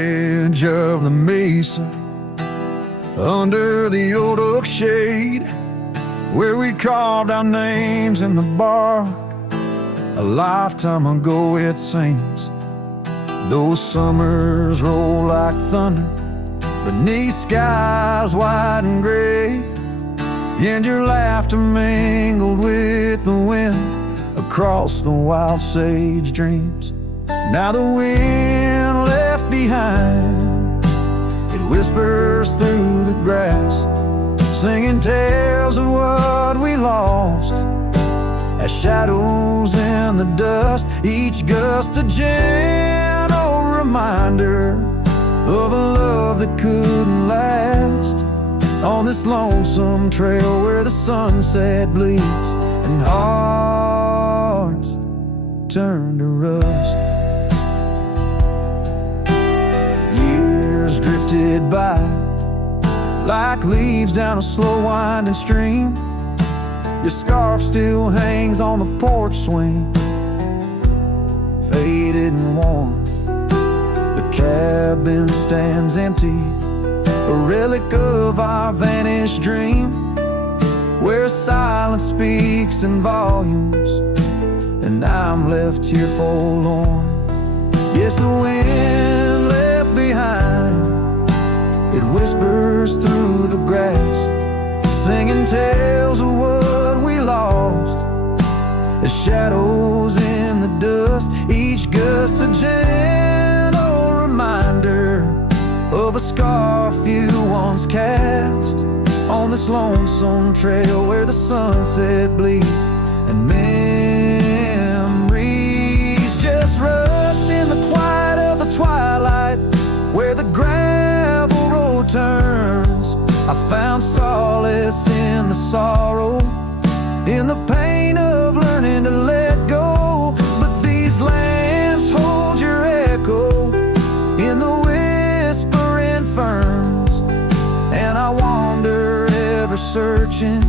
edge of the mesa, under the old oak shade, where we carved our names in the bark. A lifetime ago it seems. Those summers roll like thunder beneath skies white and gray, and your laughter mingled with the wind across the wild sage dreams. Now the wind left behind, it whispers through the grass, singing tales of what we lost as shadows in the dust. Each gust a gentle reminder of a love that couldn't last, on this lonesome trail where the sunset bleeds and hearts turn to rust. Years drifted by like leaves down a slow winding stream. Your scarf still hangs on the porch swing, faded and worn. The cabin stands empty, a relic of our vanished dream, where silence speaks in volumes, and I'm left here forlorn. Yes, the wind left behind, it whispers through the grass, singing tales of what we lost as shadows in the dust. Each gust a gentle reminder of a scarf you once cast, on this lonesome trail where the sunset bleeds and memories just rust in the quiet of the twilight, where the gravel road turns. I found solace in the sorrow, in the pain of learning to let go. But these lands hold your echo in the whispering ferns, and I wander ever searching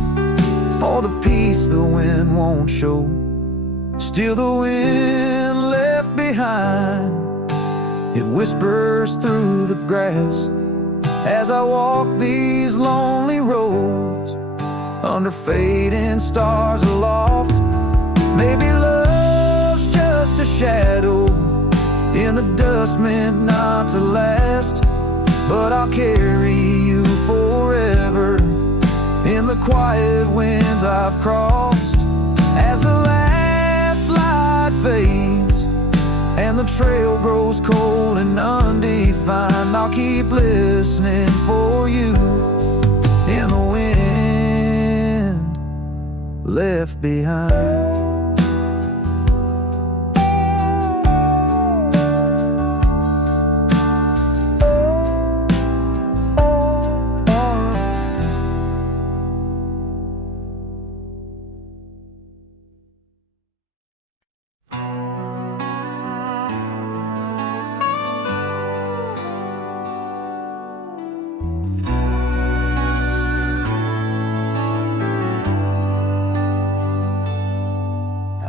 for the peace the wind won't show. Still the wind left behind, it whispers through the grass as I walk these lonely roads under fading stars aloft. Maybe love's just a shadow in the dust meant not to last, but I'll carry you forever in the quiet winds I've crossed. As the last light fades and the trail grows cold and undefined, I'll keep listening for you in the wind left behind.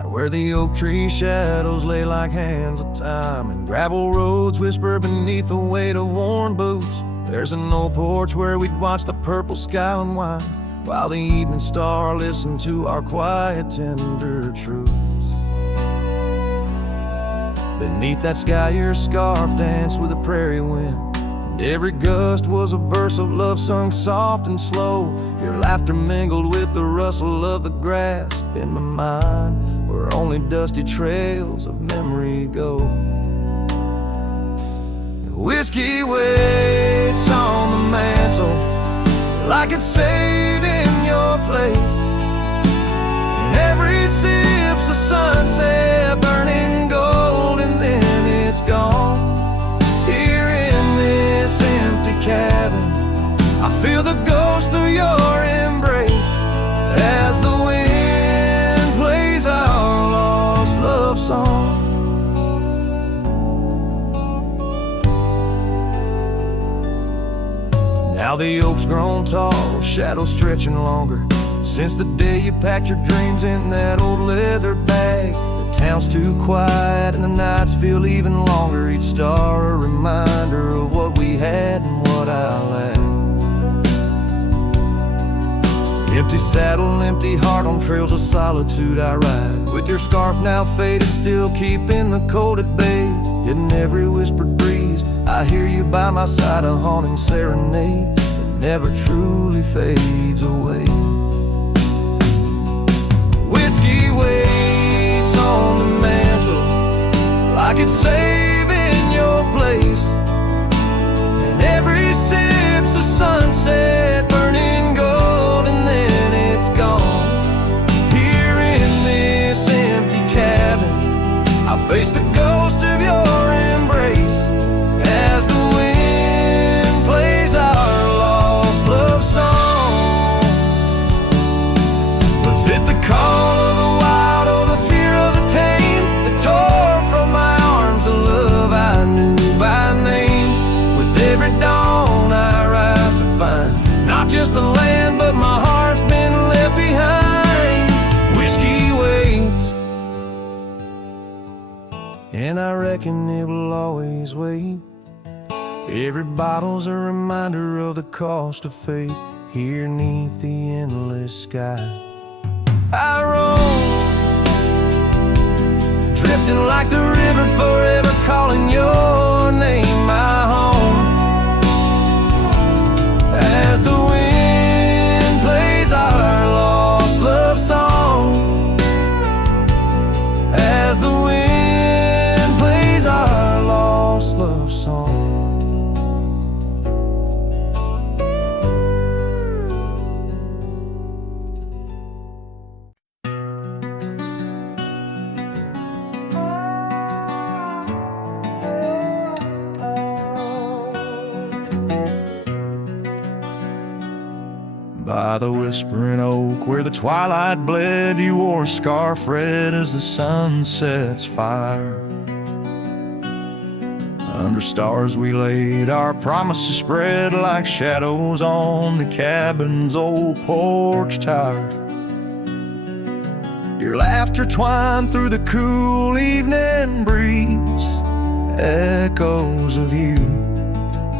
Where the oak tree shadows lay like hands of time, and gravel roads whisper beneath the weight of worn boots, there's an old porch where we'd watch the purple sky unwind, while the evening star listened to our quiet, tender truths. Beneath that sky your scarf danced with the prairie wind, and every gust was a verse of love sung soft and slow. Your laughter mingled with the rustle of the grass in my mind, where only dusty trails of memory go. Whiskey waits on the mantle like it's saved in your place, and every sip's a sunset burning gold, and then it's gone. Here in this empty cabin, I feel the ghost of your embrace as the wind plays our lost love song. Now the oak's grown tall, shadows stretching longer, since the day you packed your dreams in that old leather bag. The town's too quiet and the nights feel even longer, each star a reminder Empty saddle, empty heart, on trails of solitude I ride. With your scarf now faded, still keeping the cold at bay. In every whispered breeze, I hear you by my side, a haunting serenade that never truly fades away. Whiskey waits on the mantle like it's saving your place, and every sip's a sunset burning gold, and then it's gone. Here in this empty cabin, I face the ghost of your embrace as the wind plays our lost love song. Was it the call of the wild or the fear of the tame that tore from my arms the love I knew by name? With every dawn I rise to find not just the land, but my heart's been left behind. Whiskey waits, and I reckon it will always wait. Every bottle's a reminder of the cost of fate. Here 'neath the endless sky I roam, drifting like the river, forever calling your name my home. As the wind plays our lost love song, as the wind plays our lost love song. By the whispering oak where the twilight bled, you wore a scarf red as the sun sets fire. Under stars we laid our promises spread like shadows on the cabin's old porch tower. Your laughter twined through the cool evening breeze, echoes of you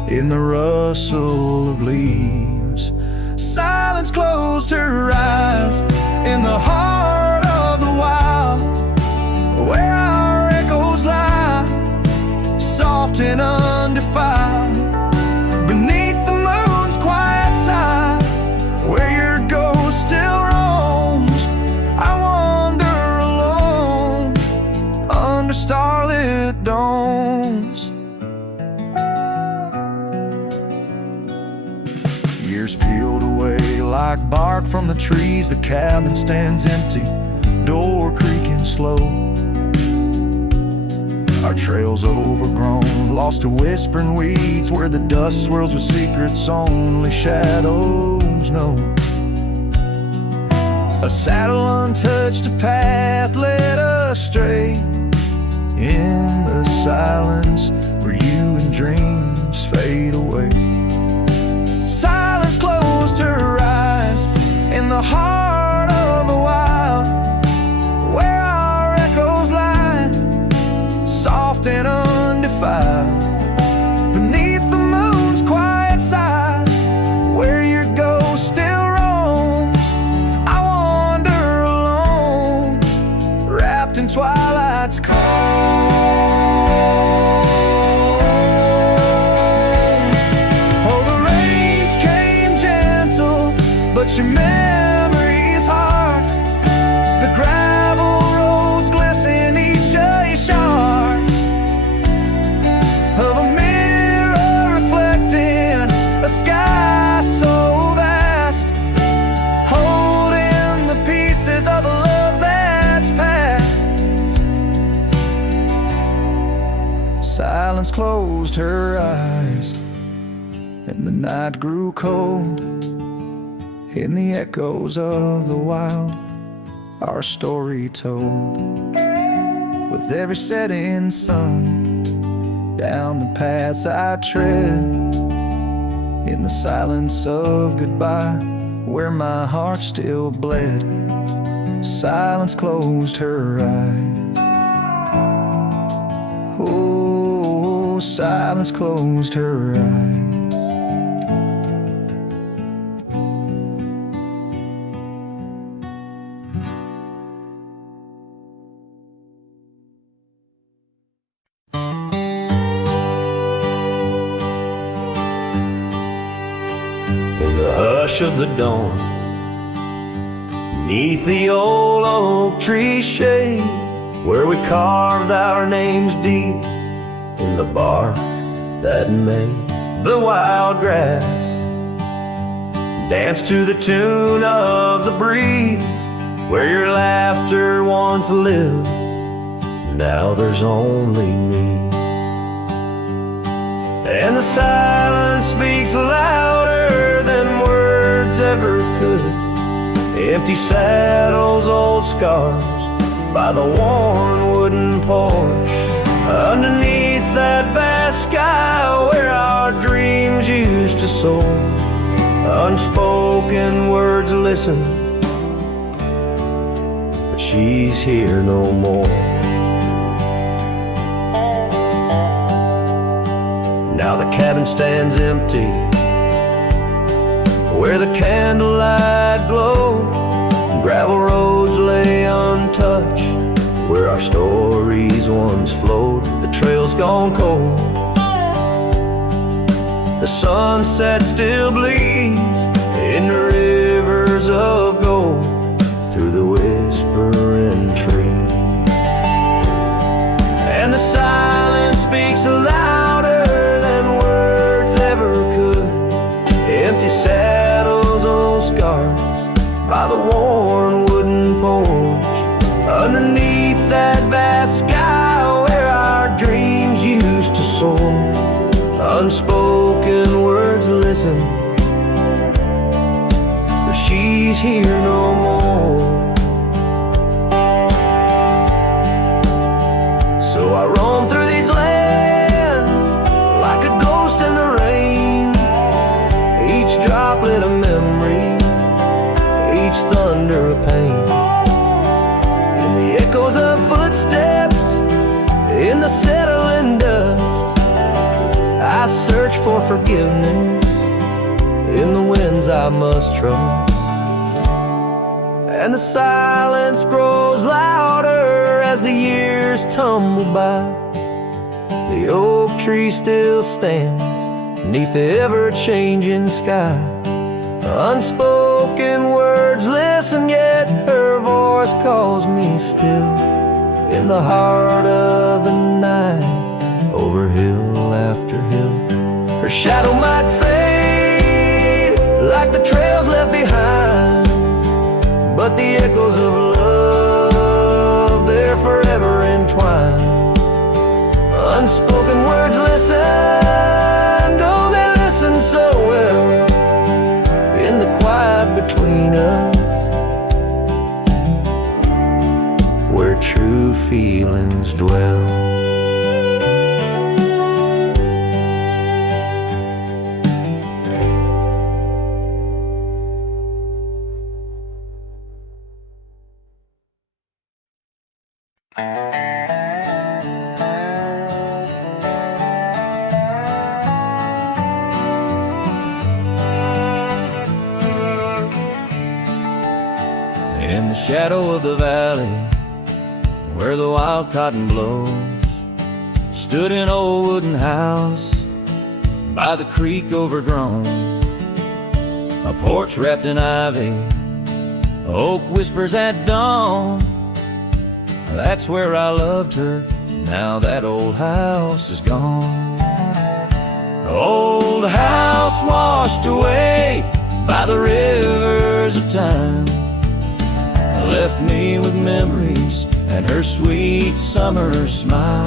in the rustle of leaves. Silence closed her eyes in the heart of the wild, where our echoes lie, soft and undefiled. Beneath the moon's quiet side, where your ghost still roams, I wander alone under starlit domes. Years peeled away like bark from the trees, the cabin stands empty, door creaking slow. Our trails overgrown, lost to whispering weeds, where the dust swirls with secrets only shadows know. A saddle untouched, a path led astray in the silence where you and dreams fade away. Silence closed her eyes in the heart of the wild, where our echoes lie, soft and undefiled. Beneath the moon's quiet side, where your ghost still roams, I wander alone, wrapped in twilight's calm. But your memory's hard. The gravel roads glisten, each a shard of a mirror reflecting a sky so vast, holding the pieces of a love that's past. Silence closed her eyes, and the night grew cold. In the echoes of the wild, our story told. With every setting sun, down the paths I tread, in the silence of goodbye, where my heart still bled. Silence closed her eyes. Oh, silence closed her eyes. rush of the dawn, 'neath the old oak tree shade, where we carved our names deep in the bark that made the wild grass dance to the tune of the breeze, where your laughter once lived, now there's only me. And the silence speaks louder than words ever could. Empty saddles, old scars by the worn wooden porch, underneath that vast sky where our dreams used to soar. Unspoken words listen, but she's here no more. Now the cabin stands empty, where the candlelight glowed. Gravel roads lay untouched, where our stories once flowed. The trail's gone cold, the sunset still bleeds in the rivers of gold through the whispering trees. And the silence speaks louder than words ever could. Empty saddles, old scars by the worn wooden porch, underneath that vast sky where our dreams used to soar. Unspoken words listen, but she's here no more. So I roam through these lands like a ghost in the rain, each droplet a memory, each thunder a pain. In the echoes of footsteps, in the settling dust, I search for forgiveness in the winds I must trust. And the silence grows louder as the years tumble by. The oak tree still stands beneath the ever-changing sky. Unspoken words listen, yet her voice calls me still in the heart of the night, over hill after hill. Her shadow might fade like the trails left behind, but the echoes of love, they're forever entwined. Unspoken words listen, oh they listen so well, in the quiet between us, where true feelings dwell. In the shadow of the valley, where the wild cotton blows, stood an old wooden house by the creek overgrown. A porch wrapped in ivy, oak whispers at dawn. That's where I loved her, now that old house is gone. Old house washed away by the rivers of time, left me with memories and her sweet summer smile.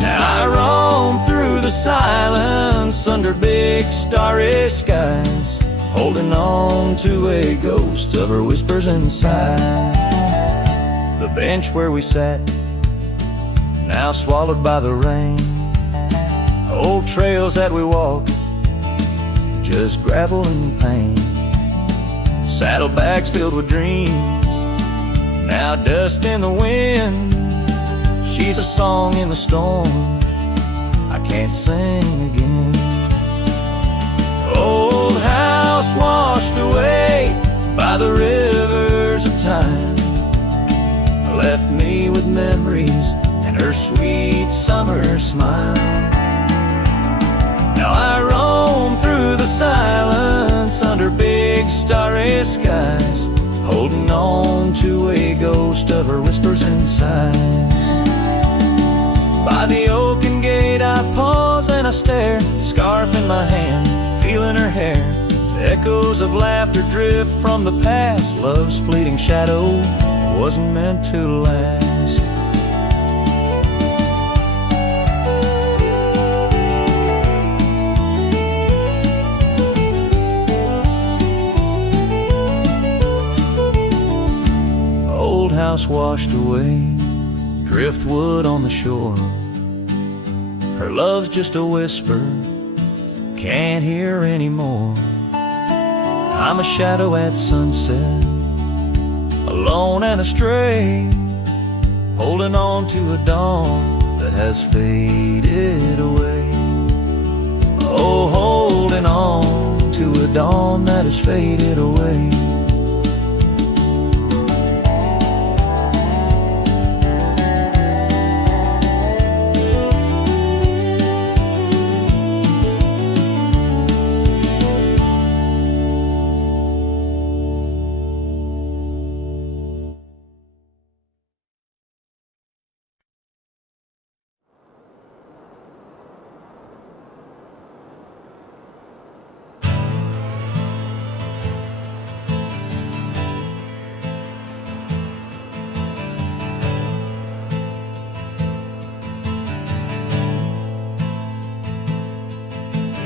Now I roam through the silence under big starry skies, holding on to a ghost of her whispers inside. The bench where we sat, now swallowed by the rain. Old trails that we walked, just gravel and pain. Saddlebags filled with dreams, now dust in the wind. She's a song in the storm, I can't sing again. Old house washed away by the rivers of time, left me with memories and her sweet summer smile. Now I roam through the silence gray skies, holding on to a ghost of her whispers and sighs. By the oaken gate I pause and I stare, scarf in my hand, feeling her hair. Echoes of laughter drift from the past. Love's fleeting shadow wasn't meant to last. Old house washed away, driftwood on the shore. Her love's just a whisper, can't hear anymore. I'm a shadow at sunset, alone and astray, holding on to a dawn that has faded away. Oh, holding on to a dawn that has faded away.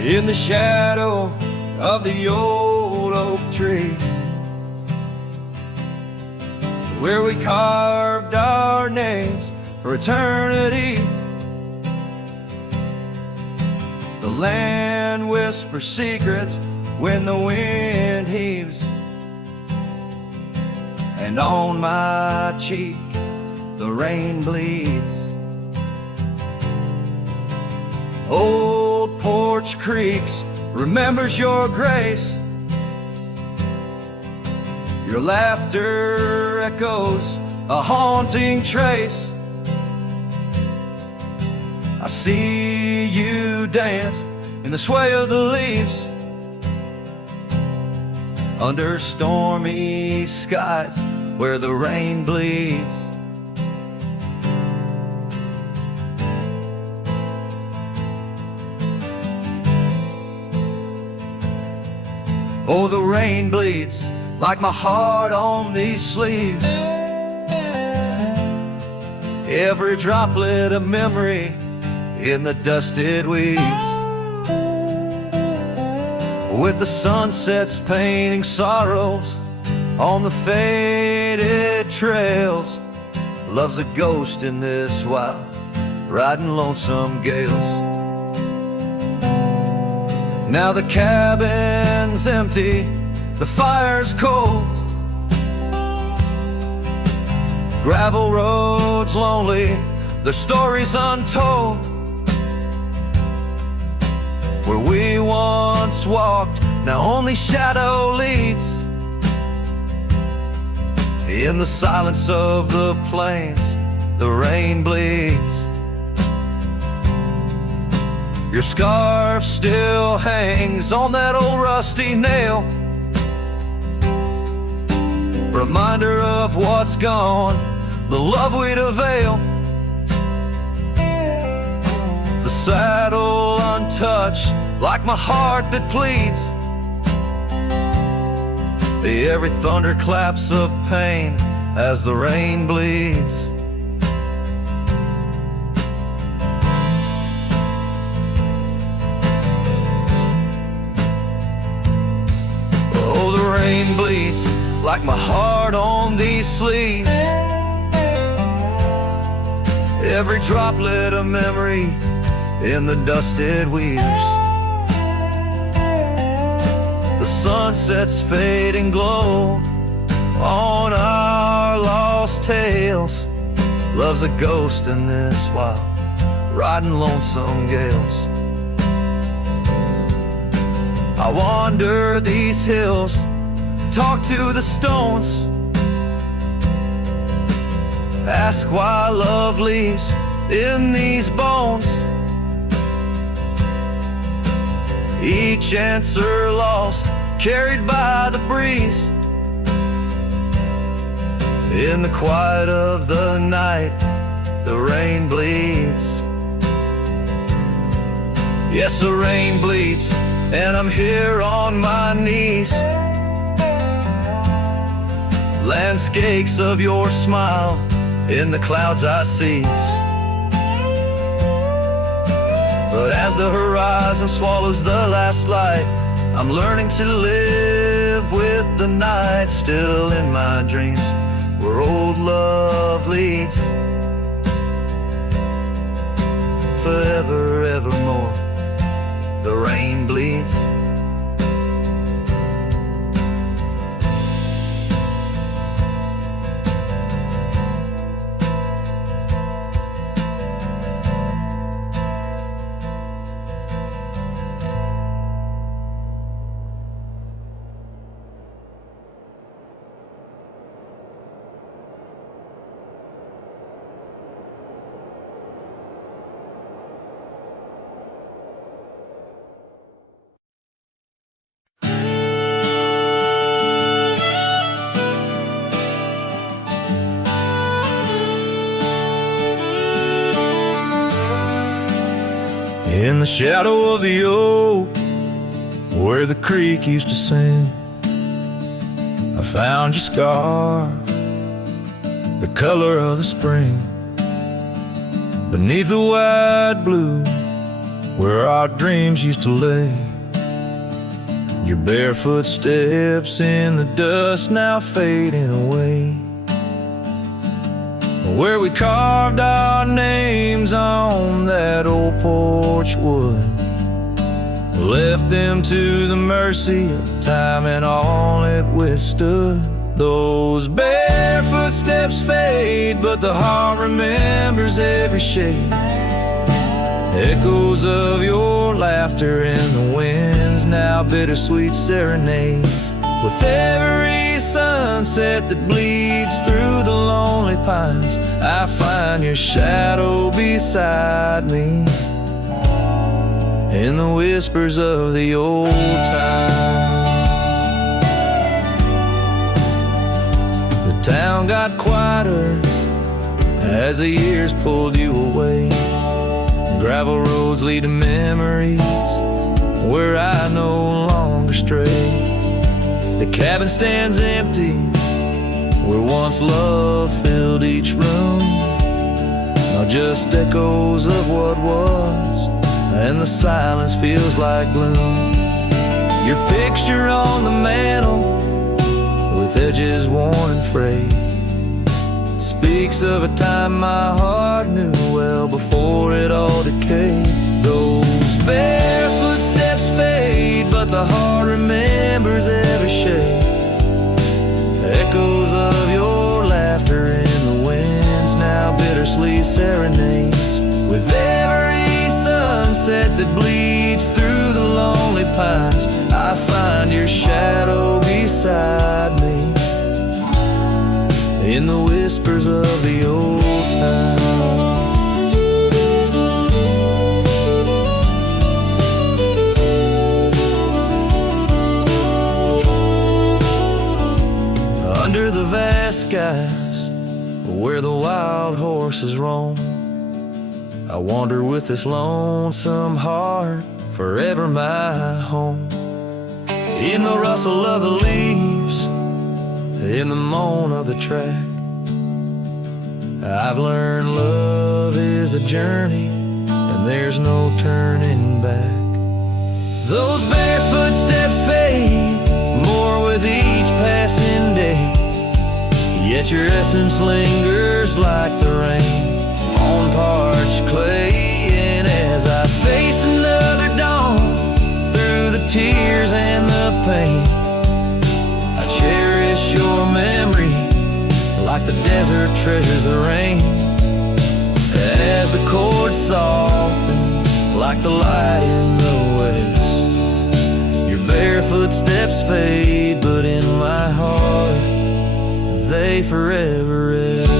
In the shadow of the old oak tree, where we carved our names for eternity, the land whispers secrets when the wind heaves, and on my cheek the rain bleeds. Old porch creaks remembers your grace. Your laughter echoes a haunting trace. I see you dance in the sway of the leaves, under stormy skies where the rain bleeds. Oh, the rain bleeds like my heart on these sleeves. Every droplet of memory in the dusted weeds. With the sunsets painting sorrows on the faded trails. Love's a ghost in this wild, riding lonesome gales. Now the cabin's empty, the fire's cold, gravel roads lonely, the story's untold. Where we once walked, now only shadow leads. In the silence of the plains, the rain bleeds. Your scarf still hangs on that old rusty nail, reminder of what's gone, the love we'd avail. The saddle untouched, like my heart that pleads. Every thunderclaps of pain as the rain bleeds. Rain bleeds like my heart on these sleeves. Every droplet of memory in the dusted weaves. The sunset's fading glow on our lost tales. Love's a ghost in this wild, riding lonesome gales. I wander these hills, talk to the stones, ask why love leaves in these bones. Each answer lost carried by the breeze. In the quiet of the night, the rain bleeds. Yes, the rain bleeds, and I'm here on my knees. Landscapes of your smile in the clouds I seize. But as the horizon swallows the last light, I'm learning to live with the night. Still in my dreams, where old love leads. Forever, evermore, the rain bleeds. In the shadow of the oak, where the creek used to sing, I found your scar, the color of the spring. Beneath the wide blue, where our dreams used to lay, your barefoot steps in the dust now fading away. Where we carved our names on that old porch wood, left them to the mercy of time and all it withstood. Those barefoot steps fade, but the heart remembers every shade. Echoes of your laughter in the winds, now bittersweet serenades. With every sunset that bleeds through the lonely pines, I find your shadow beside me in the whispers of the old times. The town got quieter as the years pulled you away. Gravel roads lead to memories where I no longer stray. The cabin stands empty where once love filled each room. Now just echoes of what was, and the silence feels like gloom. Your picture on the mantle, with edges worn and frayed, speaks of a time my heart knew well before it all decayed. Those barefoot steps fade, but the heart remembers every shade. Echoes of your laughter in the winds, now bittersweet serenades. With every sunset that bleeds through the lonely pines, I find your shadow beside me in the whispers of the old times. Under the vast skies, where the wild horses roam, I wander with this lonesome heart, forever my home. In the rustle of the leaves, in the moan of the track, I've learned love is a journey, and there's no turning back. Those barefoot steps fade more with each passing day, yet your essence lingers like the rain on parched clay. And as I face another dawn through the tears and the pain, I cherish your memory like the desert treasures the rain. As the chords soften like the light in the west, your barefoot steps fade, but in my heart they forever rest.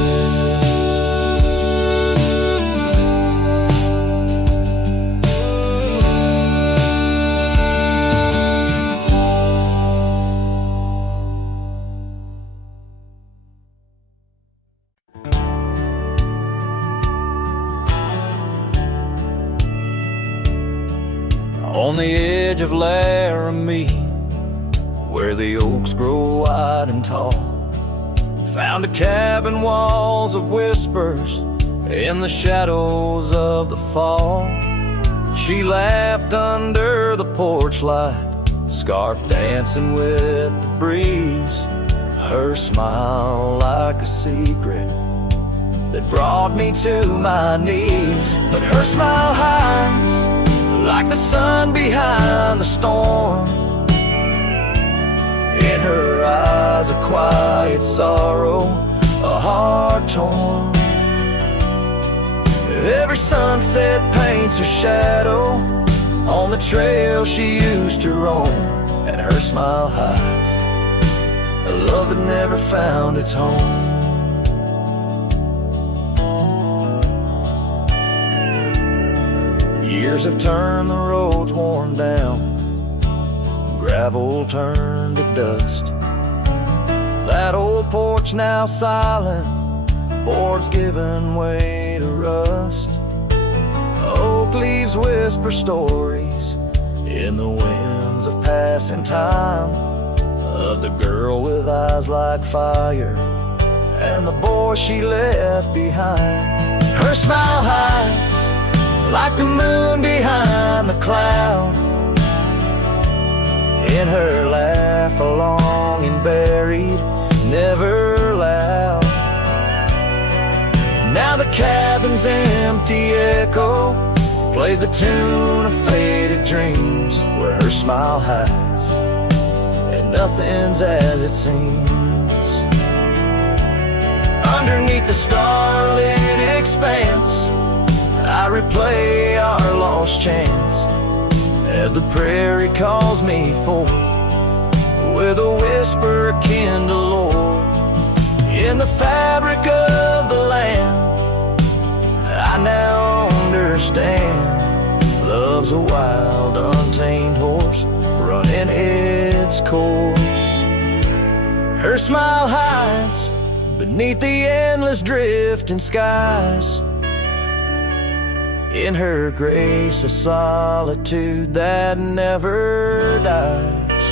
On the edge of Laramie, where the oaks grow wide and tall, found a cabin, walls of whispers in the shadows of the fall. She laughed under the porch light, scarf dancing with the breeze, her smile like a secret that brought me to my knees. But her smile hides like the sun behind the storm. In her eyes a quiet sorrow, a heart torn. Every sunset paints her shadow on the trail she used to roam. And her smile hides a love that never found its home. Years have turned the roads worn down, gravel turned to dust. That old porch now silent, boards giving way to rust. Oak leaves whisper stories in the winds of passing time, of the girl with eyes like fire and the boy she left behind. Her smile hides like the moon behind the cloud. In her laugh a longing buried, never loud. Now the cabin's empty echo plays the tune of faded dreams, where her smile hides and nothing's as it seems. Underneath the starlit expanse, I replay our lost chance as the prairie calls me forth with a whisper akin to lore. In the fabric of the land, I now understand love's a wild, untamed horse running its course. Her smile hides beneath the endless drifting skies. In her grace a solitude that never dies.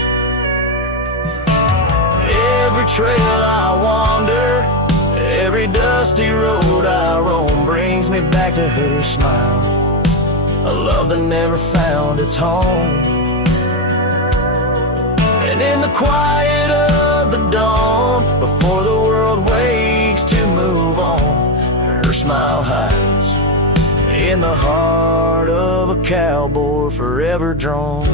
Every trail I wander, every dusty road I roam, brings me back to her smile, a love that never found its home. And in the quiet of the dawn, before the world wakes to move on, her smile hides in the heart of a cowboy forever drawn.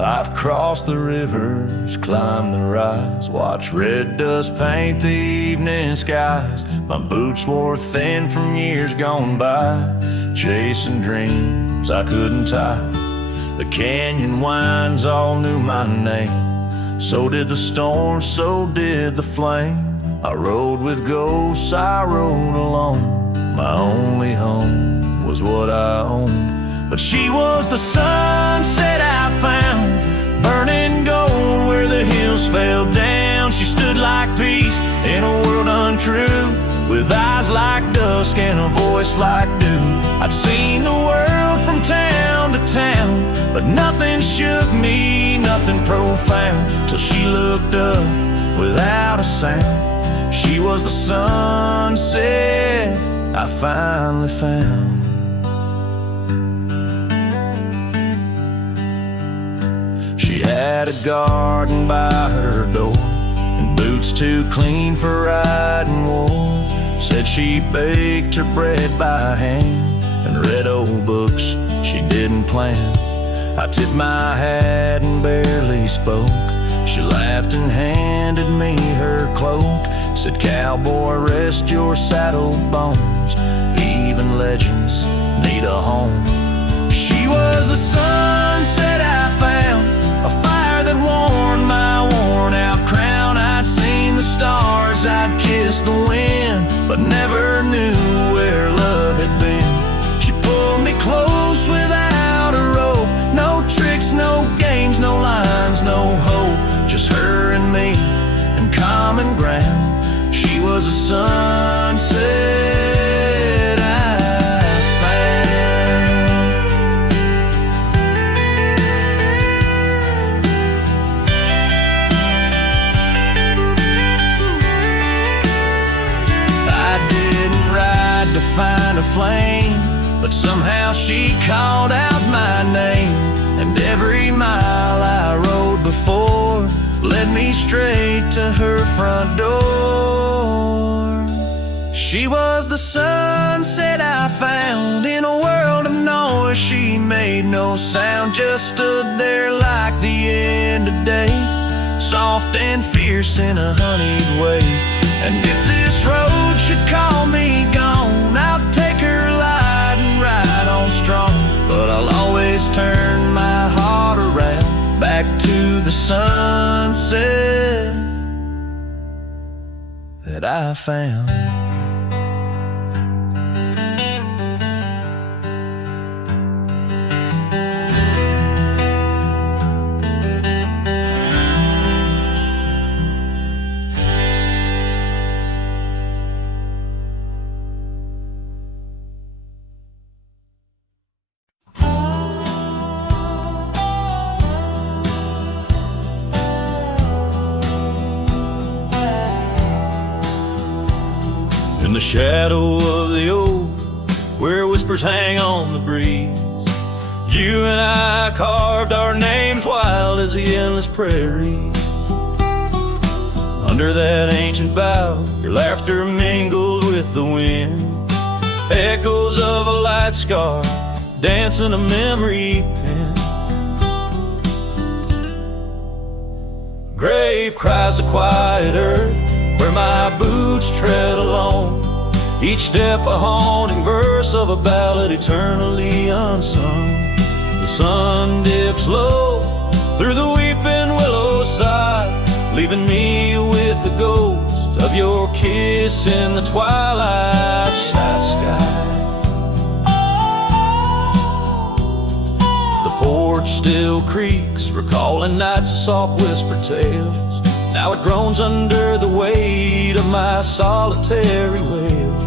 I've crossed the rivers, climbed the rise, watched red dust paint the evening skies. My boots wore thin from years gone by, chasing dreams I couldn't tie. The canyon winds all knew my name, so did the storm, so did the flame. I rode with ghosts, I rode alone, my only home was what I owned. But she was the sunset I found, burning gold where the hills fell down. She stood like peace in a world untrue, with eyes like dusk and a voice like dew. I'd seen the world from town to town, but nothing shook me, nothing profound, till she looked up without a sound. She was the sunset I finally found. She had a garden by her door, and boots too clean for riding wool. Said she baked her bread by hand and read old books she didn't plan. I tipped my hat and barely spoke. She laughed and handed me her cloak. Said, "Cowboy, rest your saddle bones. Even legends need a home." She was the sunset I found, a fire that warmed my worn out crown. I'd find a flame, but somehow she called out my name. And every mile I rode before led me straight to her front door. She was the sunset I found in a world of noise. She made no sound, just stood there like the end of day, soft and fierce in a honeyed way. And if this road should call me gone, I'll take her light and ride on strong. But I'll always turn my heart around back to the sunset that I found. In the shadow of the oak, where whispers hang on the breeze, you and I carved our names wild as the endless prairies. Under that ancient bough, your laughter mingled with the wind, echoes of a light scar dancing a memory pen. Grave cries the quiet earth, where my boots tread alone, each step a haunting verse of a ballad eternally unsung. The sun dips low through the weeping willow side, leaving me with the ghost of your kiss in the twilight sky. The porch still creaks, recalling nights of soft whispered tales. Now it groans under the weight of my solitary wails.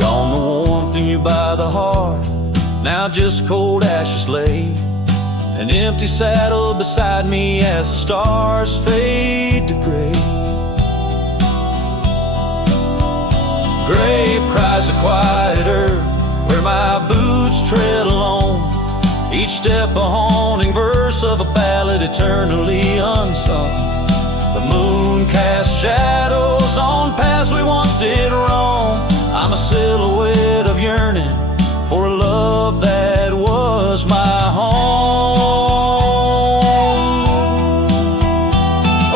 Gone the warmth in you by the hearth, now just cold ashes lay. An empty saddle beside me as the stars fade to gray. Grave cries the quiet earth, where my boots tread alone, each step a haunting verse of a ballad eternally unsung. The moon casts shadows on paths we once did wrong. I'm a silhouette of yearning for a love that was my home.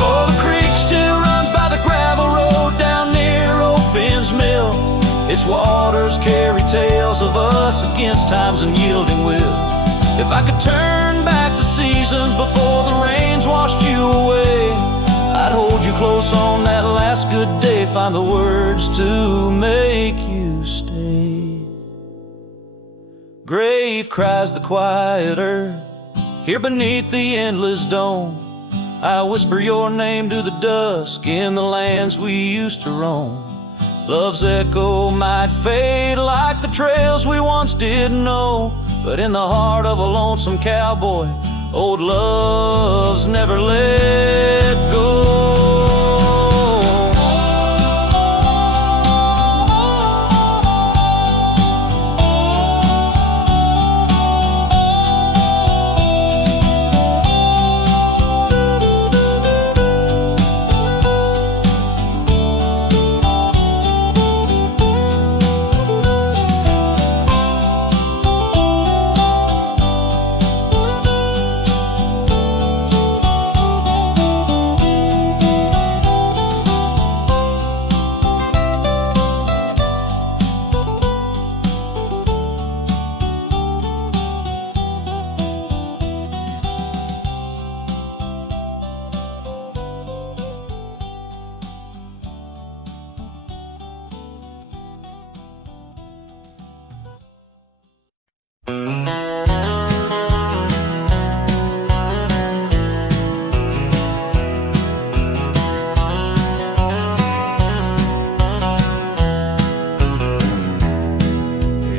Oh, the creek still runs by the gravel road down near old Finn's mill. Its waters carry tales of us against time's unyielding will. If I could turn back the seasons before the rains washed you away, I'd hold you close on that last good day, find the words to make you stay. Grave cries the quiet earth, here beneath the endless dome. I whisper your name to the dusk in the lands we used to roam. Love's echo might fade like the trails we once did know, but in the heart of a lonesome cowboy, old love's never let go.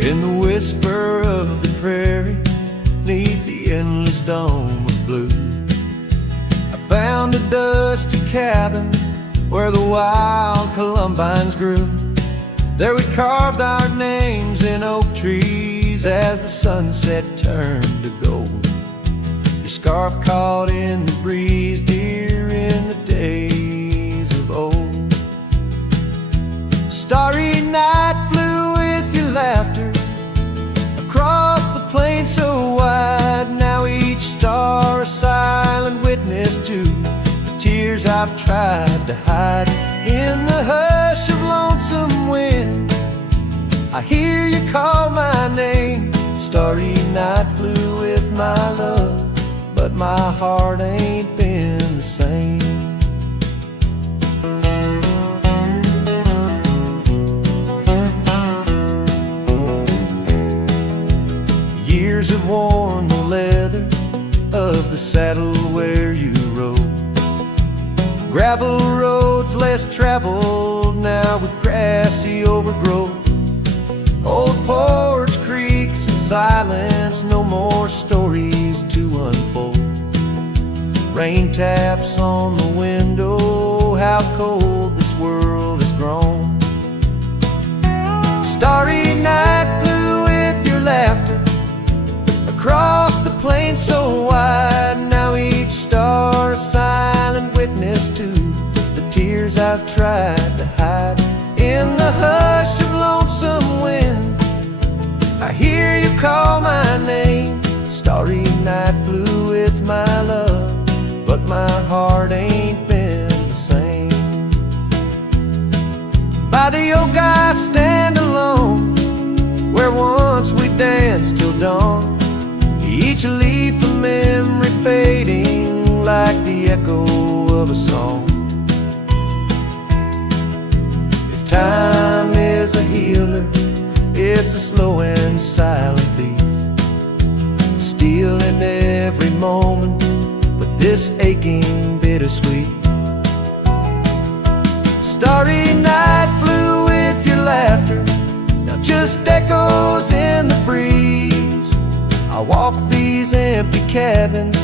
In the whisper of the prairie, neath the endless dome of blue, I found a dusty cabin where the wild columbines grew. There we carved our names in oak trees as the sunset turned to gold. Your scarf caught in the breeze, dear, in the days of old. Starry night flew with your laughter across the plain so wide. Now each star a silent witness to the tears I've tried to hide. In the hush of lonesome wind, I hear you call my name. Starry night flew with my love, but my heart ain't been the same. Years have worn the leather of the saddle where you rode. Gravel roads less traveled now with grassy overgrowth. Old porch creaks and silence, no more stories to unfold. Rain taps on the window, how cold this world has grown. Starry night flew with your laughter across the plain so wide. Now each star a silent witness to the tears I've tried to hide. In the hush of lonesome wind, I hear you call my name. Starry night flew with my love, but my heart ain't been the same. By the oak I stand alone, where once we danced till dawn. Each leaf a memory fading like the echo of a song. If time is a healer, it's a slow and silent thief, stealing every moment, but this aching bittersweet. Starry night flew with your laughter, now just echoes in the breeze. I walk these empty cabins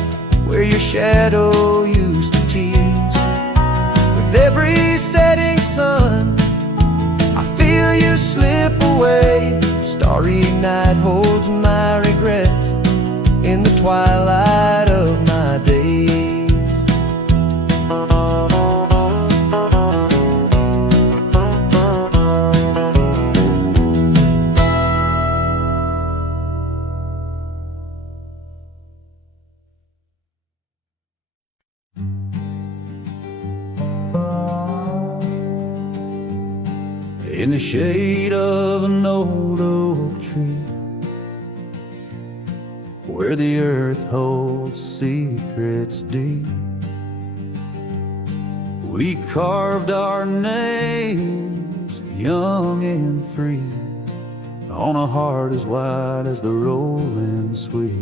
where your shadow used to tease. With every setting sun, I feel you slip away. Starry night holds my regrets in the twilight of my days. In the shade of an old oak tree, where the earth holds secrets deep, we carved our names, young and free, on a heart as wide as the rolling sweet.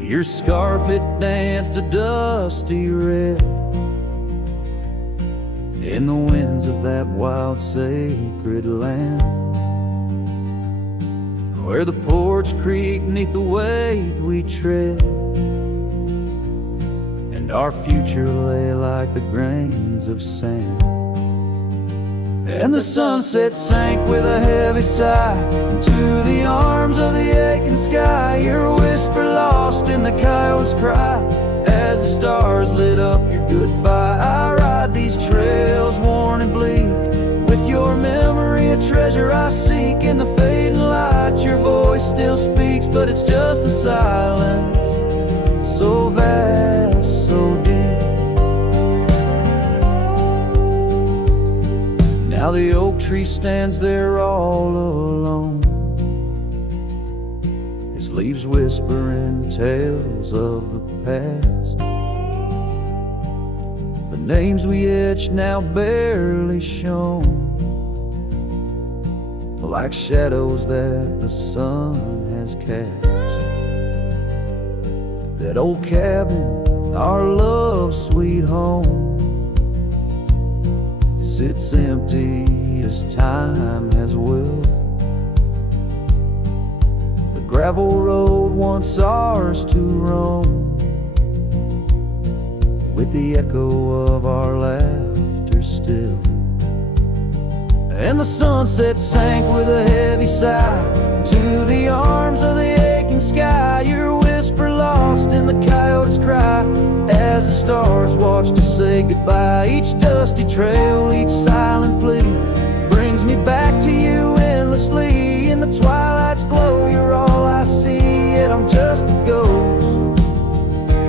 Your scarf, it danced a dusty red in the winds of that wild sacred land, where the porch creaked neath the weight we tread, and our future lay like the grains of sand. And the sunset sank with a heavy sigh into the arms of the aching sky. Your whisper lost in the coyote's cry as the stars lit up your goodbye. I ride these trails worn and bleak, with your memory a treasure I seek. In the fading light your voice still speaks, but it's just a silence so vast, so deep. Now the oak tree stands there all alone, its leaves whispering tales of the past. The names we etched now barely shown, like shadows that the sun has cast. That old cabin, our love's sweet home, sits empty as time has willed. The gravel road once ours to roam, with the echo of our laughter still. and the sunset sank with a heavy sigh to the arms of the aching sky. Your whisper lost in the coyote's cry as the stars watched us say goodbye. Each dusty trail, each silent plea brings me back to you endlessly. In the twilight's glow, you're all I see, yet I'm just a ghost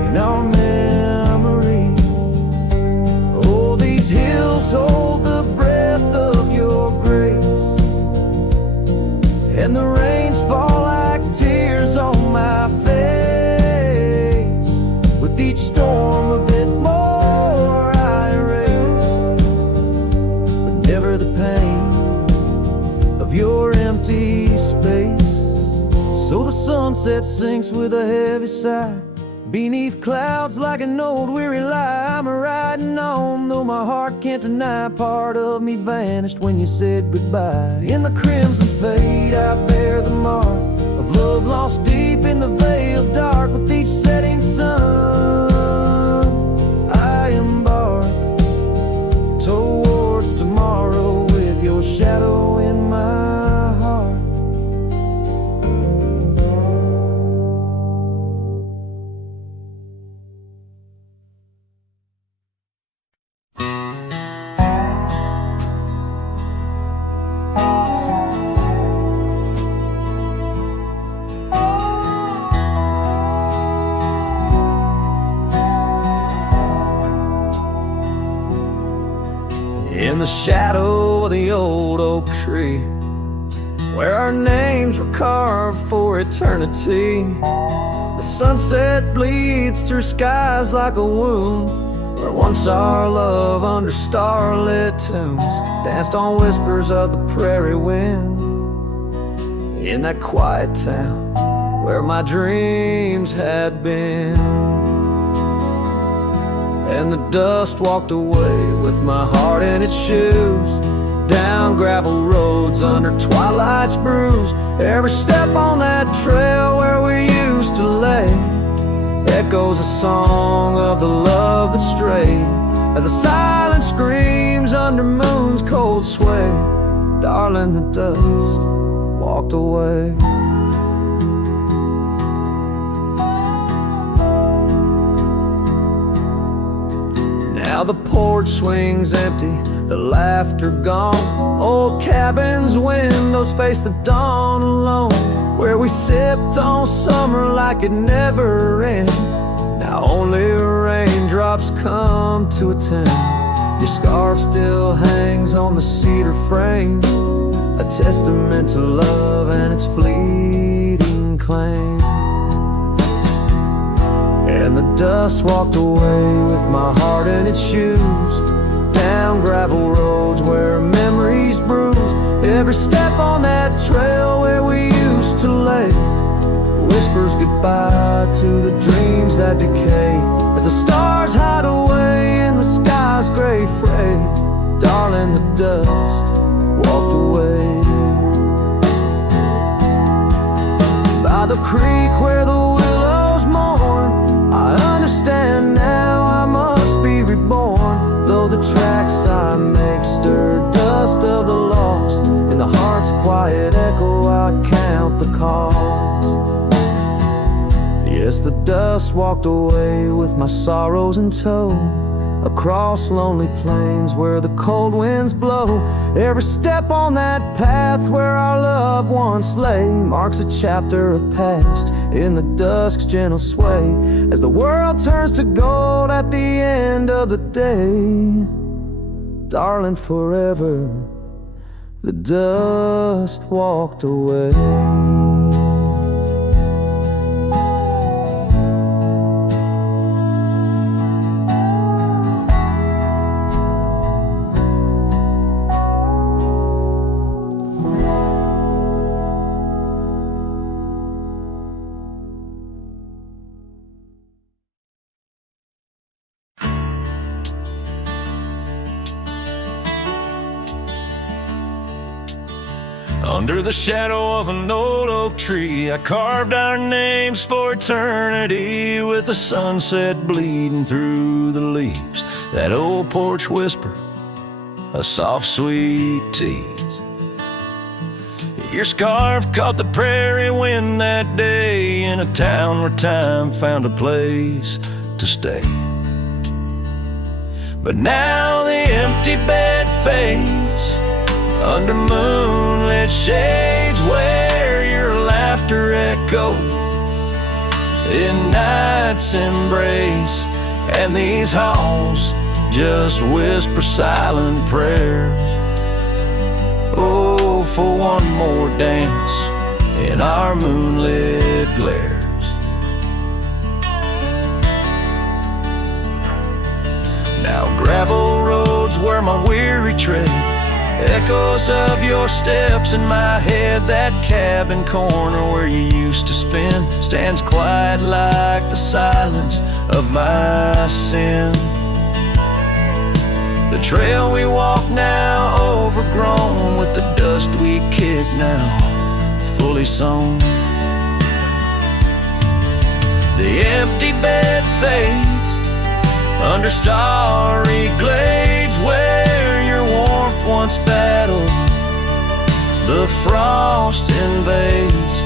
in our memory. Oh, these hills hold the breath of your grace, and the rains fall like tears on my face. With each storm a bit more I erase, but never the pain of your empty space. So the sunset sinks with a heavy sigh beneath clouds like an old weary lie. I'm riding on, though my heart can't deny part of me vanished when you said goodbye. In the crimson fade I bear the mark of love lost deep in the veil dark. With each setting sun I embark towards tomorrow with your shadow in my heart. In the shadow of the old oak tree, where our names were carved for eternity, the sunset bleeds through skies like a wound, where once our love under starlit tunes danced on whispers of the prairie wind. In that quiet town where my dreams had been, and the dust walked away with my heart in its shoes, down gravel roads under twilight's bruise. Every step on that trail where we used to lay echoes a song of the love that strayed, as the silence screams under moon's cold sway. Darling, the dust walked away. Now the porch swings empty, the laughter gone. Old cabins' windows face the dawn alone, where we sipped on summer like it never ended. Now only raindrops come to attend. Your scarf still hangs on the cedar frame, a testament to love and its fleeting claim. And the dust walked away with my heart in its shoes, down gravel roads where memories bruise. Every step on that trail where we used to lay whispers goodbye to the dreams that decay, as the stars hide away in the sky's gray fray. Darling, the dust walked away. By the creek where the willows mourn, I understand now I must be reborn. Though the tracks I make stir dust of the lost, in the heart's quiet echo I count the cost. Yes, the dust walked away with my sorrows in tow, across lonely plains where the cold winds blow. Every step on that path where our love once lay marks a chapter of past in the dusk's gentle sway, as the world turns to gold at the end of the day. Darling, forever the dust walked away. Under the shadow of an old oak tree, I carved our names for eternity, with the sunset bleeding through the leaves. That old porch whisper a soft sweet tease. Your scarf caught the prairie wind that day in a town where time found a place to stay. But now the empty bed fades under moonlit shades where your laughter echoed in night's embrace, and these halls just whisper silent prayers. Oh, for one more dance in our moonlit glares. Now gravel roads where my weary tread, echoes of your steps in my head. That cabin corner where you used to spend stands quiet like the silence of my sin. The trail we walk now overgrown with the dust we kick now fully sown. The empty bed fades under starry glades where your warmth once battled the frost invades.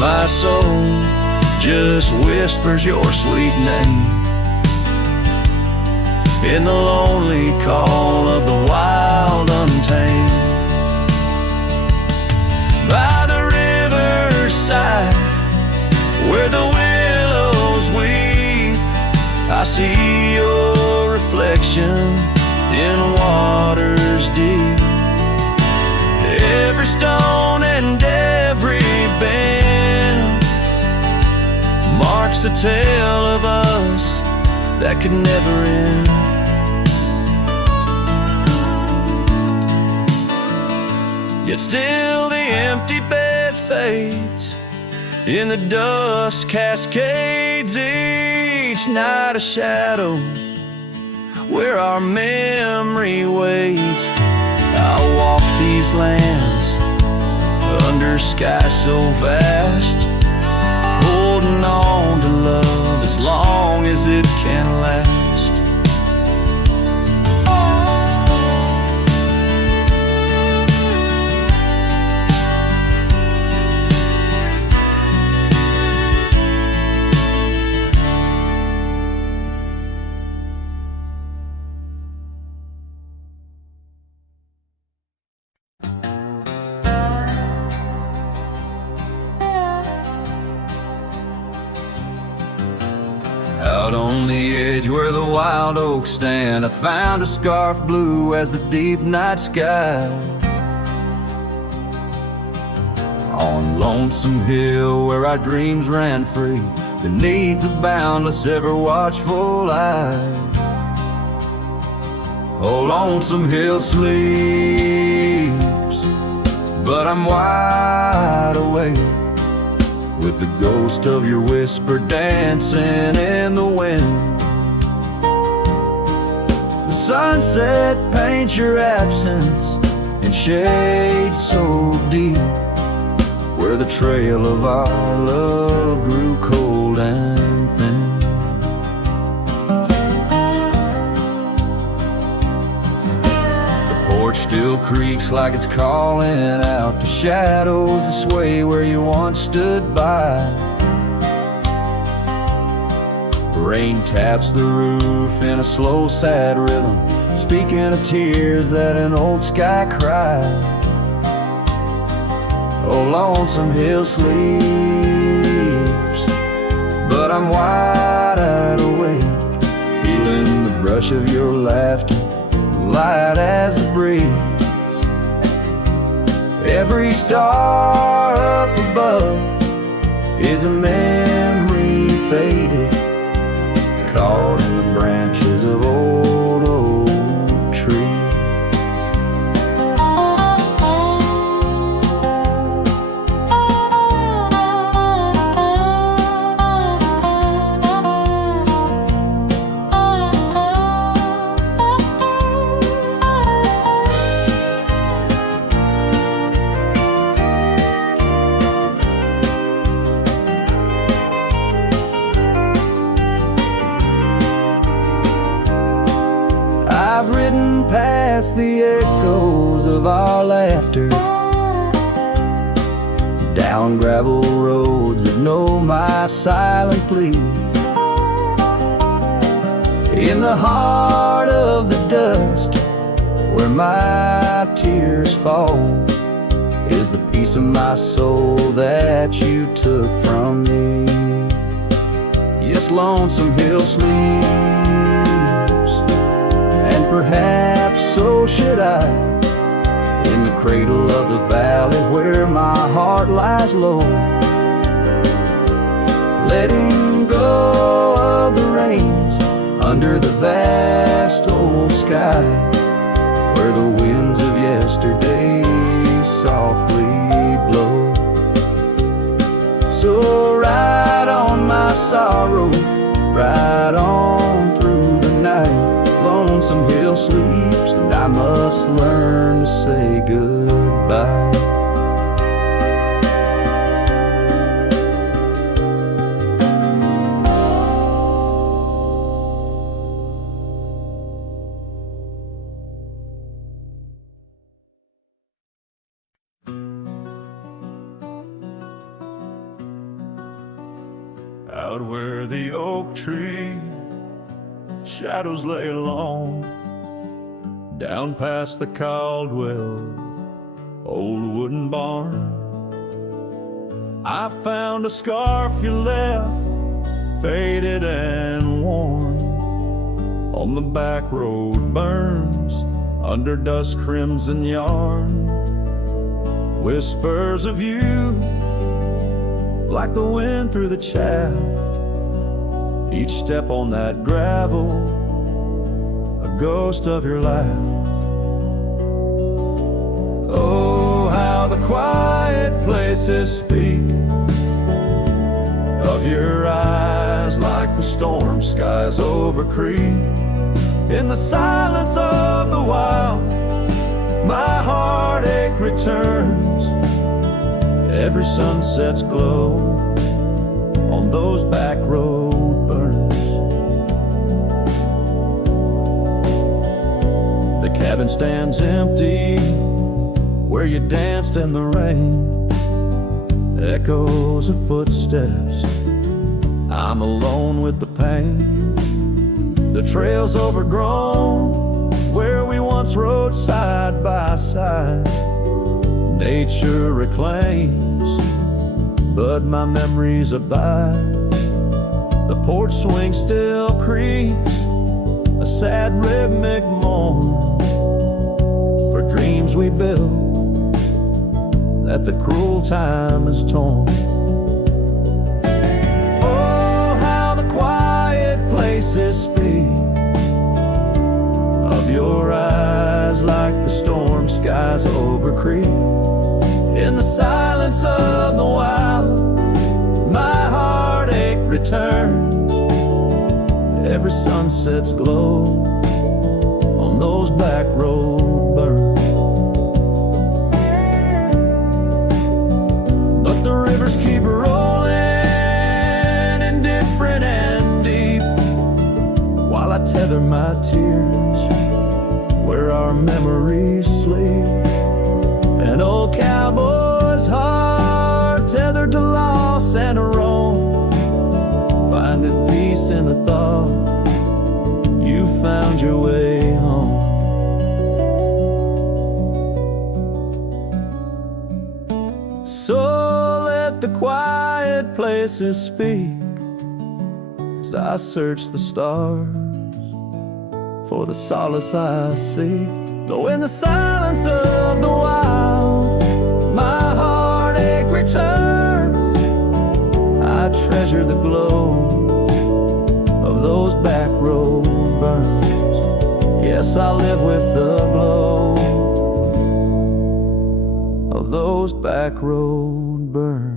My soul just whispers your sweet name in the lonely call of the wild untamed. By the riverside where the willows weep, I see your reflection in waters deep. Every stone and every bend marks the tale of us that could never end. Yet still the empty bed fades, in the dust cascades each night a shadow where our memory waits. I'll walk these lands under sky so vast, holding on to love as long as it can last. Out on the edge where the wild oaks stand, I found a scarf blue as the deep night sky. On Lonesome Hill where our dreams ran free, beneath the boundless ever watchful eye. Oh, Lonesome Hill sleeps, but I'm wide awake with the ghost of your whisper dancing in the wind. The sunset paints your absence in shades so deep, where the trail of our love grew cold and thin. The porch still creaks like it's calling out to shadows that sway where you once stood by. Rain taps the roof in a slow, sad rhythm, speaking of tears that an old sky cried. Oh, Lonesome Hill sleeps, but I'm wide awake, feeling the brush of your laughter, light as the breeze. Every star up above is a memory faded, caught in the branches of old oak trees. I've ridden past past the echoes of our laughter, down gravel roads that know my silent plea. In the heart of the dust, where my tears fall, is the piece of my soul that you took from me. Yes, lonesome hill sleeps, and perhaps so should I, in the cradle of the valley where my heart lies low, letting go of the reins under the vast old sky, where the winds of yesterday softly blow. So ride on my sorrow, ride on through the night. Lonesome hill sleeps, and I must learn to say goodbye. Out where the oak tree shadows lay long, down past the Caldwell old wooden barn, I found a scarf you left, faded and worn. On the back road burns under dust crimson yarn, whispers of you like the wind through the chaff. Each step on that gravel, a ghost of your laugh. Oh, how the quiet places speak of your eyes, like the storm skies over creek. In the silence of the wild, my heartache returns. Every sunset's glow on those back road burns. The cabin stands empty where you danced in the rain. Echoes of footsteps, I'm alone with the pain. The trail's overgrown where we once rode side by side. Nature reclaims, but my memories abide. The porch swing still creaks, a sad rhythmic mourn for dreams we built that the cruel time has torn. Oh, how the quiet places speak of your eyes, like the storm skies over creek. In the silence of the wild, my heartache returns. Every sunset's glow on those back road burns. But the rivers keep rolling, indifferent and deep, while I tether my tears where our memories sleep. An old cowboy's heart tethered to loss and a roam, finding peace in the thought you found your way home. So let the quiet places speak as I search the stars for the solace I seek. Though in the silence of the wild, my heartache returns, I treasure the glow of those back road burns. Yes, I live with the glow of those back road burns.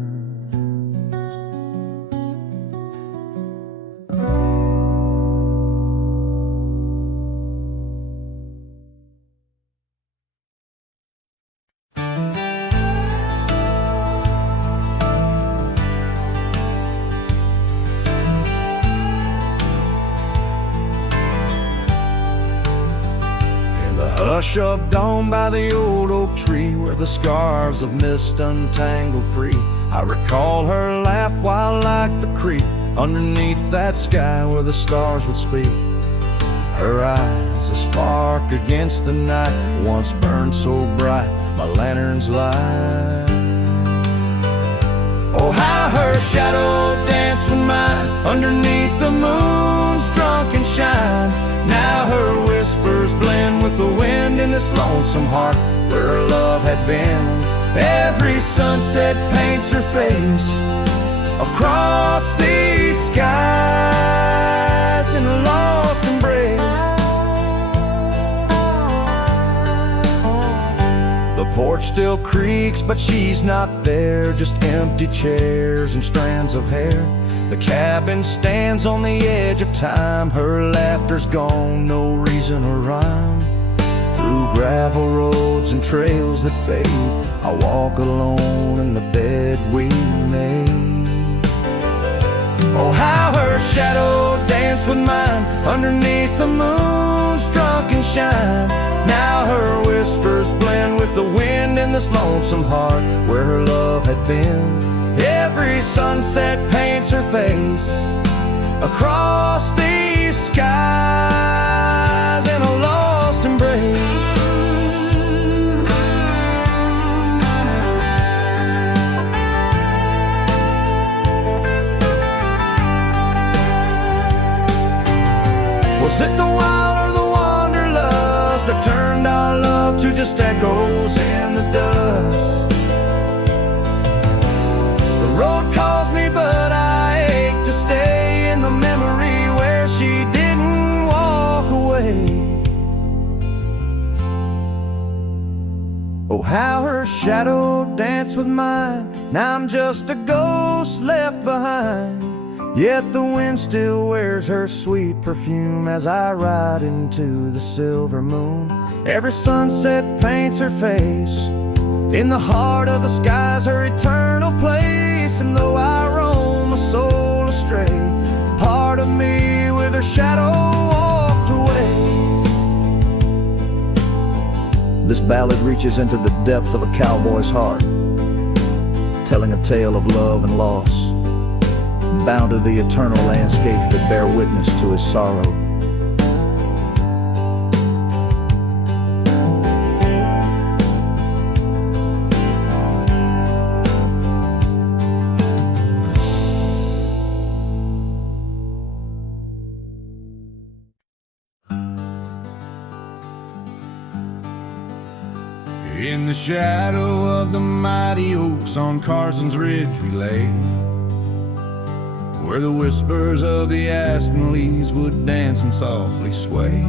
Hush of dawn by the old oak tree, where the scarves of mist untangle free. I recall her laugh while like the creek, underneath that sky where the stars would speak. Her eyes, a spark against the night, once burned so bright, my lantern's light. Oh, how her shadow danced with mine, underneath the moon's drunken shine. Now her whispers blend with the wind in this lonesome heart where her love had been. Every sunset paints her face across these skies in a lost embrace. The porch still creaks, but she's not there, just empty chairs and strands of hair. The cabin stands on the edge of time, her laughter's gone, no reason or rhyme. Through gravel roads and trails that fade, I walk alone in the bed we made. Oh, how her shadow danced with mine, underneath the moon's drunken shine. Now her whispers blend with the wind in this lonesome heart where her love had been. Every sunset paints her face across these skies in a lost embrace. Was it the wild or the wanderlust that turned our love to just echoes in the dust? The road calls me, but I ache to stay in the memory where she didn't walk away. Oh, how her shadow danced with mine, now I'm just a ghost left behind. Yet the wind still wears her sweet perfume as I ride into the silver moon. Every sunset paints her face, in the heart of the skies her eternal place. And though I roam a soul astray, part of me with her shadow walked away. This ballad reaches into the depth of a cowboy's heart, telling a tale of love and loss, bound to the eternal landscapes that bear witness to his sorrow. In the shadow of the mighty oaks on Carson's Ridge we lay, where the whispers of the aspen leaves would dance and softly sway.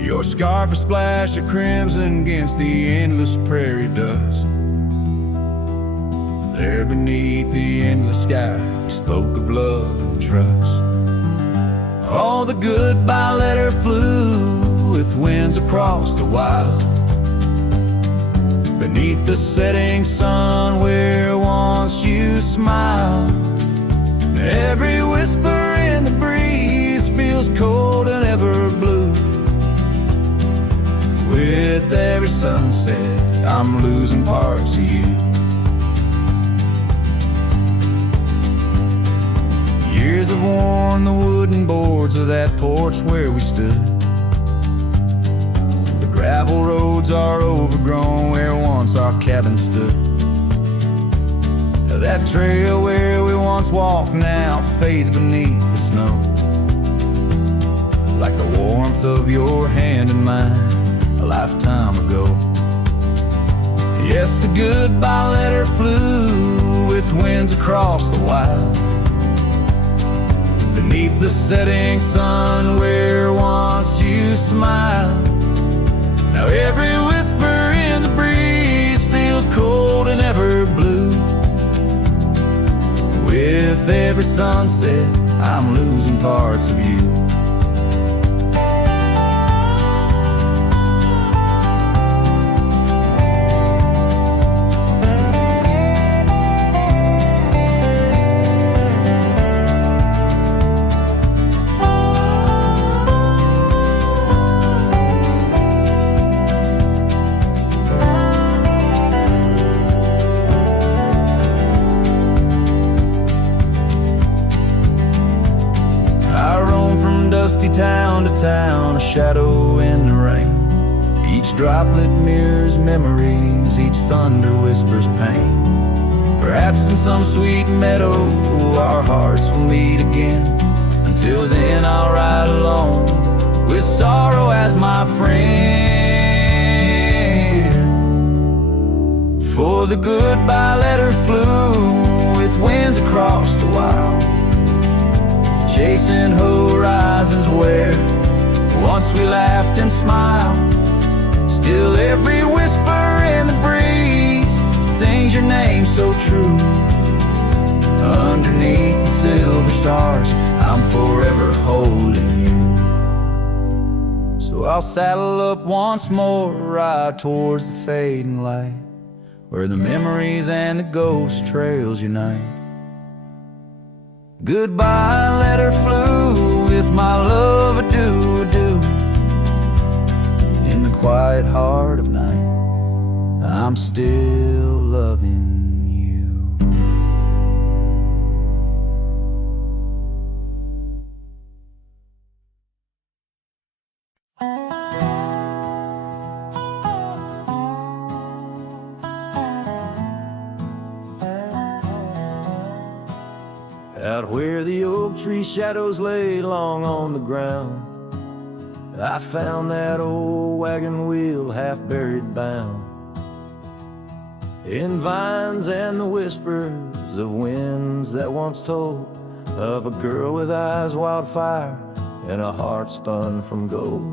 Your scarf a splash of crimson against the endless prairie dust. There beneath the endless sky we spoke of love and trust. All the goodbye letter flew with winds across the wild, beneath the setting sun where once you smiled. Every whisper in the breeze feels cold and ever blue. With every sunset, I'm losing parts of you. Years have worn the wooden boards of that porch where we stood. The gravel roads are overgrown where once our cabin stood. That trail where we once walked now fades beneath the snow, like the warmth of your hand in mine a lifetime ago. Yes, the goodbye letter flew with winds across the wild, beneath the setting sun where once you smiled. Now every whisper in the breeze feels cold and ever blue. With every sunset, I'm losing parts of you. town, a shadow in the rain. Each droplet mirrors memories, each thunder whispers pain. Perhaps in some sweet meadow our hearts will meet again. Until then I'll ride alone with sorrow as my friend. For the goodbye letter flew with winds across the wild, chasing horizons where once we laughed and smiled. Still every whisper in the breeze sings your name so true. Underneath the silver stars, I'm forever holding you. So I'll saddle up once more, ride towards the fading light, where the memories and the ghost trails unite. Goodbye letter flew with my love, adieu, adieu. In the quiet heart of night, I'm still loving you. Out where the oak tree shadows lay long on the ground, I found that old wagon wheel half buried bound in vines and the whispers of winds that once told of a girl with eyes wildfire and a heart spun from gold.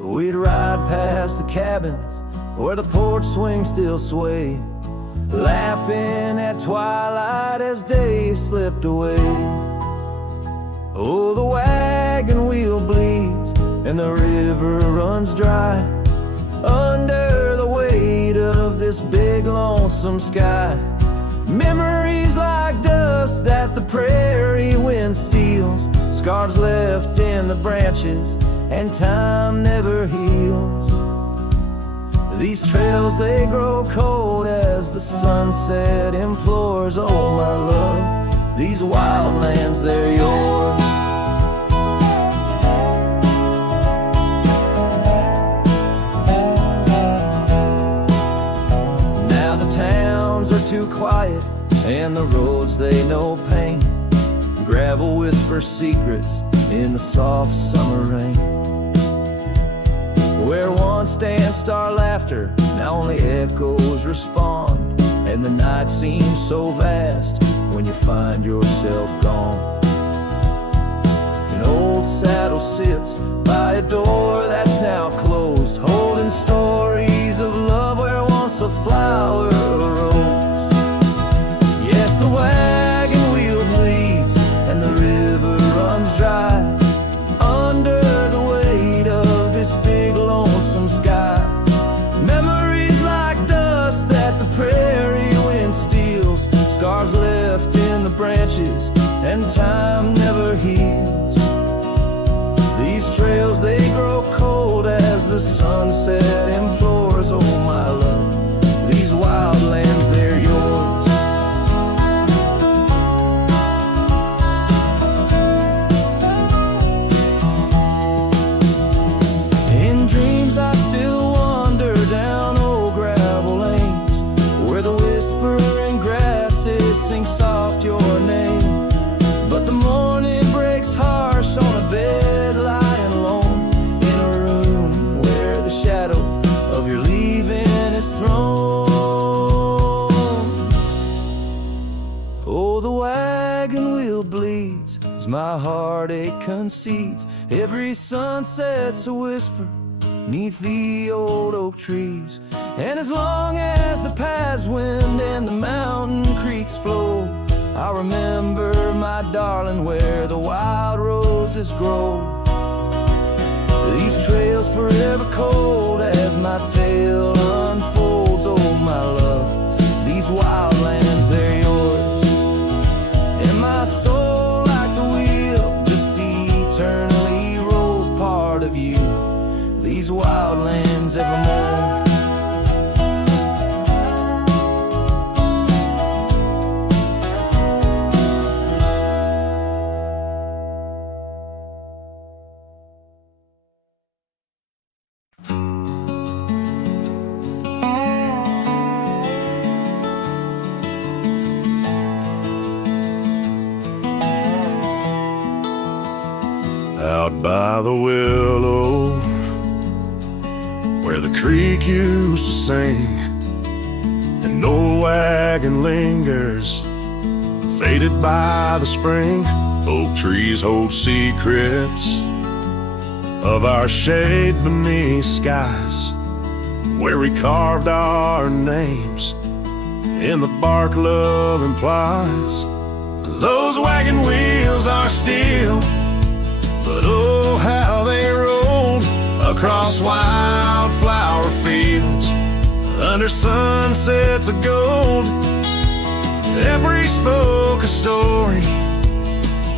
We'd ride past the cabins where the porch swing still swayed, laughing at twilight as days slipped away. Oh, the wagon wheel bleeds and the river runs dry under the weight of this big lonesome sky. Memories like dust that the prairie wind steals, scars left in the branches and time never heals. These trails, they grow cold as the sunset implores. Oh my love, these wild lands, they're yours. Now the towns are too quiet and the roads, they know pain. Gravel whispers secrets in the soft summer rain. Where once danced our laughter, now only echoes respond, and the night seems so vast when you find yourself gone. An old saddle sits by a door that's now closed, holding stories of love where once a flower arose. Yes, the wagon wheel bleeds and the river runs dry under the weight of this big lonesome sky. Memories like dust that the prairie wind steals, scars left in the branches and time never heals. These trails, they grow cold as the sunset implores. Oh my love, these wild lands, they're yours. In dreams I still wander down old gravel lanes, where the whispering grasses sing soft your name. But the morning breaks harsh on a bed lying alone, in a room where the shadow of your leaving is thrown. Oh, the wagon wheel bleeds as my heartache concedes. Every sunset's a whisper neath the old oak trees, and as long as the paths wind and the mountain creeks flow, I'll remember my darling where the wild roses grow. These trails forever cold as my tale unfolds. Oh my love, these wild lands, they're yours. And my soul like the wheel just eternally rolls, part of you, these wild lands evermore. by the willow, where the creek used to sing. An old wagon lingers, faded by the spring. Oak trees hold secrets of our shade beneath skies, where we carved our names in the bark love implies. Those wagon wheels are steel, but oh how they rolled across wildflower fields under sunsets of gold. Every spoke a story,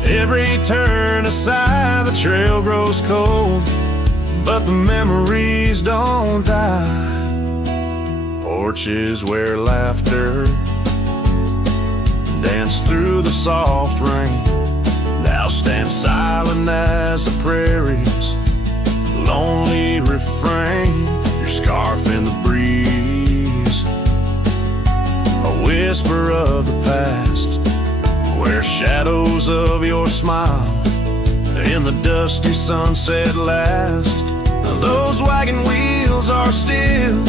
every turn aside, the trail grows cold, but the memories don't die. Porches where laughter danced through the soft rain now stand silent as the prairie's lonely refrain. Your scarf in the breeze, a whisper of the past, where shadows of your smile in the dusty sunset last. Those wagon wheels are still,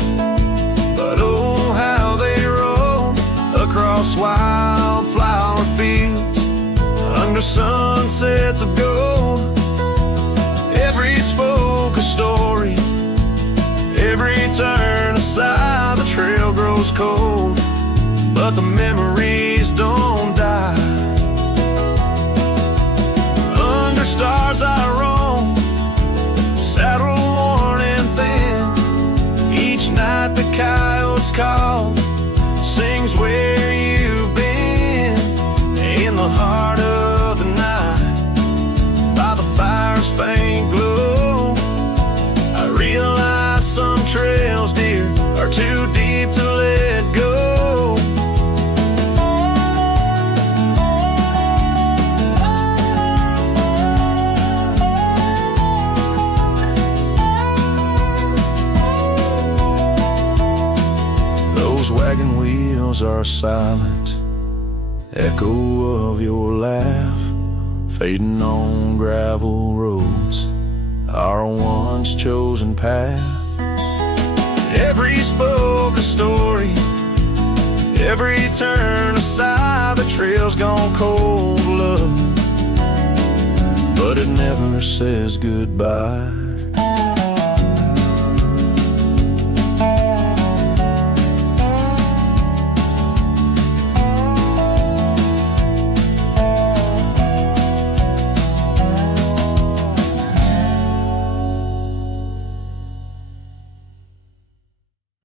but oh how they roll across wildflower fields under sunsets of gold. Every spoke a story, every turn aside, the trail grows cold, but the memories don't die. Under stars I roam, saddle worn and thin. Each night the coyotes call, sings where you've been. In the heart of the night, by the fire's faint glow, I realize some trails, dear, are too deep to let go. Those wagon wheels are a silent echo of your laugh, fading on gravel roads, our once chosen path. Every spoke a story, every turn aside, the trail's gone cold, love, but it never says goodbye.